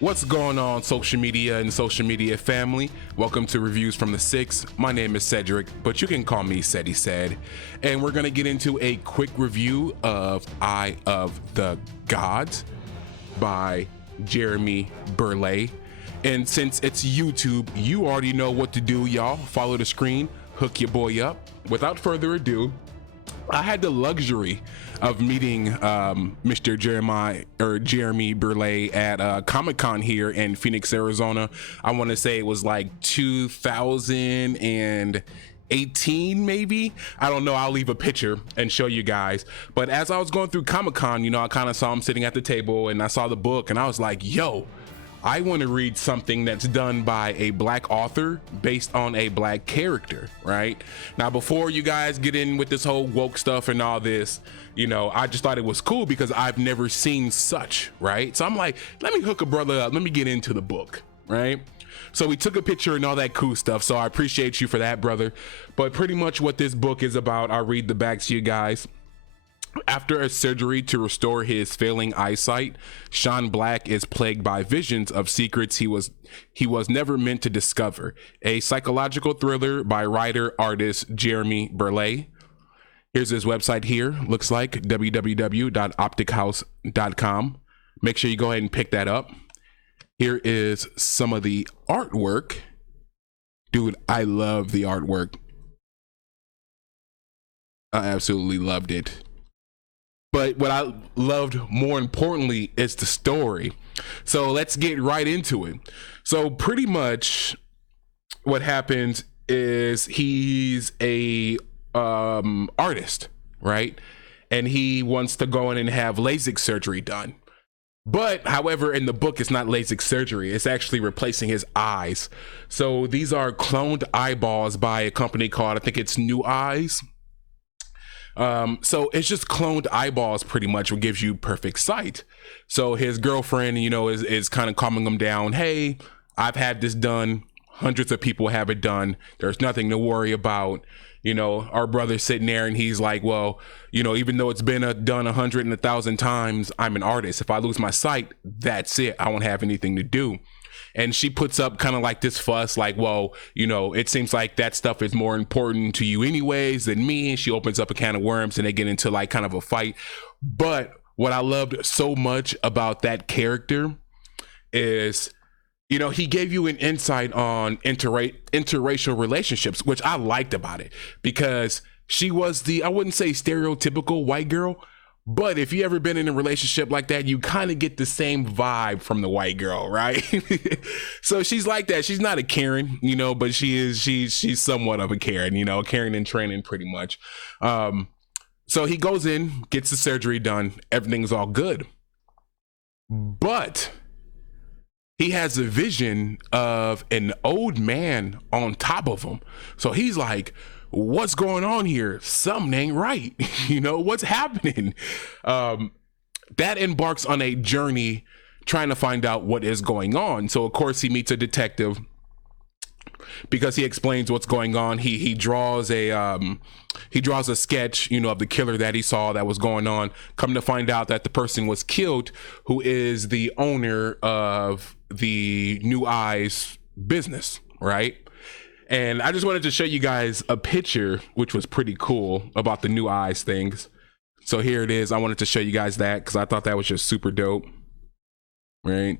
What's going on, social media and social media family? Welcome to Reviews from the Six. My name is Cedric, but you can call me Ceddy Said. And we're going to get into a quick review of Eye of the Gods by Gerimi Burleigh. And since it's YouTube, you already know what to do, y'all. Follow the screen, hook your boy up. Without further ado, I had the luxury of meeting Mr. Gerimi Burleigh at Comic-Con here in Phoenix, Arizona. I want to say it was like 2018 maybe. I don't know. I'll leave a picture and show you guys. But as I was going through Comic-Con, you know, I kind of saw him sitting at the table and I saw the book and I was like, yo, I want to read something that's done by a black author based on a black character, right? Now, before you guys get in with this whole woke stuff and all this, you know, I just thought it was cool because I've never seen such, right? So I'm like, let me hook a brother up. Let me get into the book, right? So we took a picture and all that cool stuff. So I appreciate you for that, brother. But pretty much what this book is about, I'll read the back to you guys. After a surgery to restore his failing eyesight, Sean Black is plagued by visions of secrets he was never meant to discover. A psychological thriller by writer-artist Gerimi Burleigh. Here's his website here. Looks like www.optichouse.com. Make sure you go ahead and pick that up. Here is some of the artwork. Dude, I love the artwork. I absolutely loved it. But what I loved more importantly is the story. So let's get right into it. So pretty much what happens is he's a artist, right? And he wants to go in and have LASIK surgery done. But however, in the book, it's not LASIK surgery. It's actually replacing his eyes. So these are cloned eyeballs by a company called, I think it's New Eyes. So it's just cloned eyeballs pretty much, what gives you perfect sight. So his girlfriend, you know, is kind of calming him down. Hey, I've had this done. Hundreds of people have it done. There's nothing to worry about. You know, our brother's sitting there and he's like, well, you know, even though it's been done 100 and 1,000 times, I'm an artist. If I lose my sight, that's it. I won't have anything to do. And she puts up kind of like this fuss, like, well, you know, it seems like that stuff is more important to you anyways than me. And she opens up a can of worms and they get into like kind of a fight. But what I loved so much about that character is, you know, he gave you an insight on interracial relationships, which I liked about it because she was I wouldn't say stereotypical white girl, but if you ever been in a relationship like that, you kind of get the same vibe from the white girl, right? So she's like that. She's not a Karen, you know, but she's somewhat of a Karen, you know, Karen in training pretty much. So he goes in, gets the surgery done. Everything's all good. But he has a vision of an old man on top of him. So he's like, what's going on here? Something ain't right. You know, what's happening? That embarks on a journey trying to find out what is going on. So of course he meets a detective because he explains what's going on. He draws a sketch, you know, of the killer that he saw that was going on. Come to find out that the person was killed, who is the owner of the New Eyes business, right? And I just wanted to show you guys a picture, which was pretty cool, about the New Eyes things. So here it is. I wanted to show you guys that because I thought that was just super dope, right?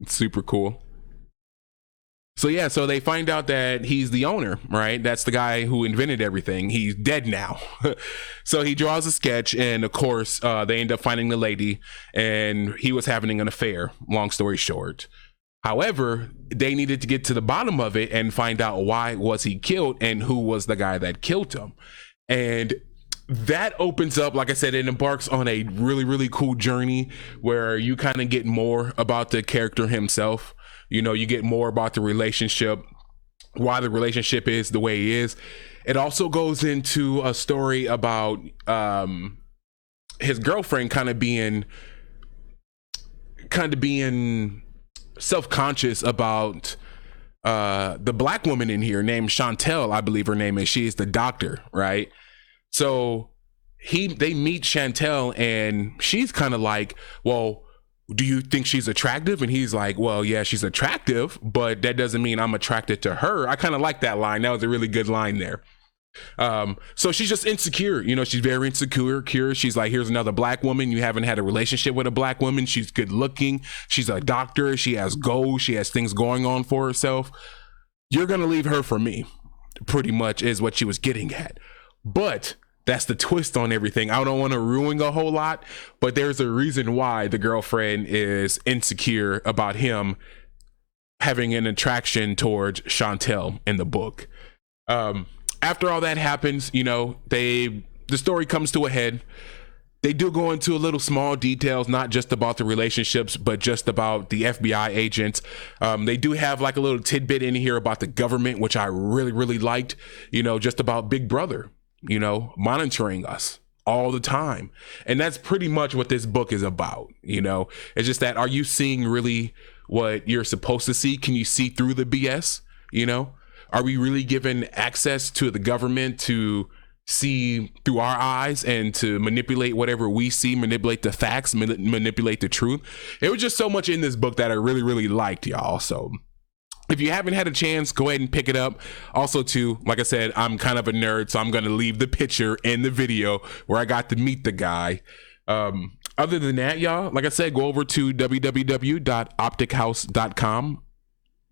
It's super cool. So yeah, so they find out that he's the owner, right? That's the guy who invented everything. He's dead now. So he draws a sketch and of course they end up finding the lady and he was having an affair, long story short. However, they needed to get to the bottom of it and find out why was he killed and who was the guy that killed him. And that opens up, like I said, it embarks on a really, really cool journey where you kind of get more about the character himself. You know, you get more about the relationship, why the relationship is the way it is. It also goes into a story about his girlfriend kind of being self-conscious about the black woman in here named Chantel, I believe her name is. She is the doctor, right? So they meet Chantel and she's kind of like, well, do you think she's attractive? And he's like, well, yeah, she's attractive, but that doesn't mean I'm attracted to her. I kind of like that line. That was a really good line there. So she's just insecure, you know, she's very insecure. She's like, here's another black woman. You haven't had a relationship with a black woman. She's good looking. She's a doctor. She has goals. She has things going on for herself. You're going to leave her for me, pretty much is what she was getting at. But that's the twist on everything. I don't want to ruin a whole lot, but there's a reason why the girlfriend is insecure about him having an attraction towards Chantel in the book. After all that happens, you know, the story comes to a head. They do go into a little small details, not just about the relationships, but just about the FBI agents. They do have like a little tidbit in here about the government, which I really, really liked, you know, just about Big Brother, you know, monitoring us all the time. And that's pretty much what this book is about. You know, it's just that, are you seeing really what you're supposed to see? Can you see through the BS? You know, are we really given access to the government to see through our eyes and to manipulate whatever we see, manipulate the facts, manipulate the truth? It was just so much in this book that I really, really liked, y'all. So if you haven't had a chance, go ahead and pick it up. Also, too, like I said, I'm kind of a nerd, so I'm going to leave the picture in the video where I got to meet the guy. Other than that, y'all, like I said, go over to www.optichouse.com.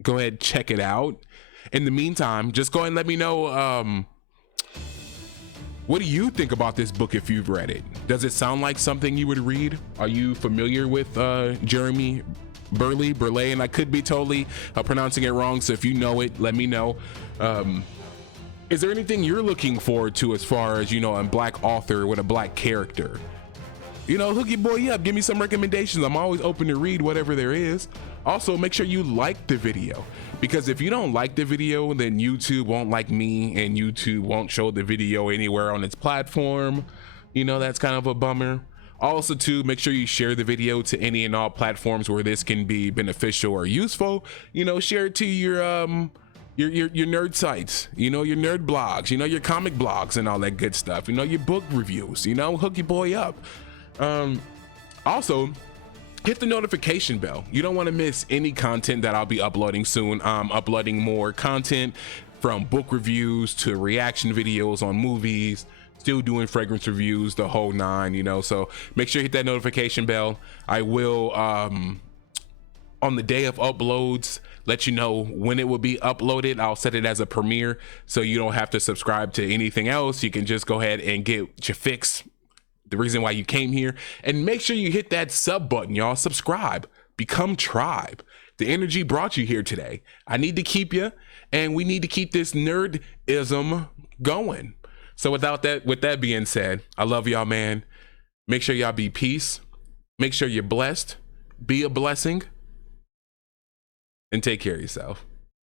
Go ahead, check it out. In the meantime, just go ahead and let me know, what do you think about this book if you've read it? Does it sound like something you would read? Are you familiar with Gerimi Burleigh? And I could be totally pronouncing it wrong, so if you know it, let me know. Is there anything you're looking forward to as far as, you know, a black author with a black character? You know, hook your boy up, give me some recommendations. I'm always open to read whatever there is. Also, make sure you like the video, because if you don't like the video, then YouTube won't like me and YouTube won't show the video anywhere on its platform. You know, that's kind of a bummer. Also, too, make sure you share the video to any and all platforms where this can be beneficial or useful. You know, share it to your nerd sites, you know, your nerd blogs, you know, your comic blogs and all that good stuff, you know, your book reviews, you know, hook your boy up. Also, hit the notification bell. You don't want to miss any content that I'll be uploading soon. I'm uploading more content, from book reviews to reaction videos on movies, still doing fragrance reviews, the whole nine, you know. So make sure you hit that notification bell. I will, on the day of uploads, let you know when it will be uploaded. I'll set it as a premiere, so you don't have to subscribe to anything else. You can just go ahead and get your fix, the reason why you came here. And make sure you hit that sub button, y'all. Subscribe, become tribe. The energy brought you here today. I need to keep you, and we need to keep this nerdism going. So with that being said, I love y'all, man. Make sure y'all be peace. Make sure you're blessed. Be a blessing. And take care of yourself.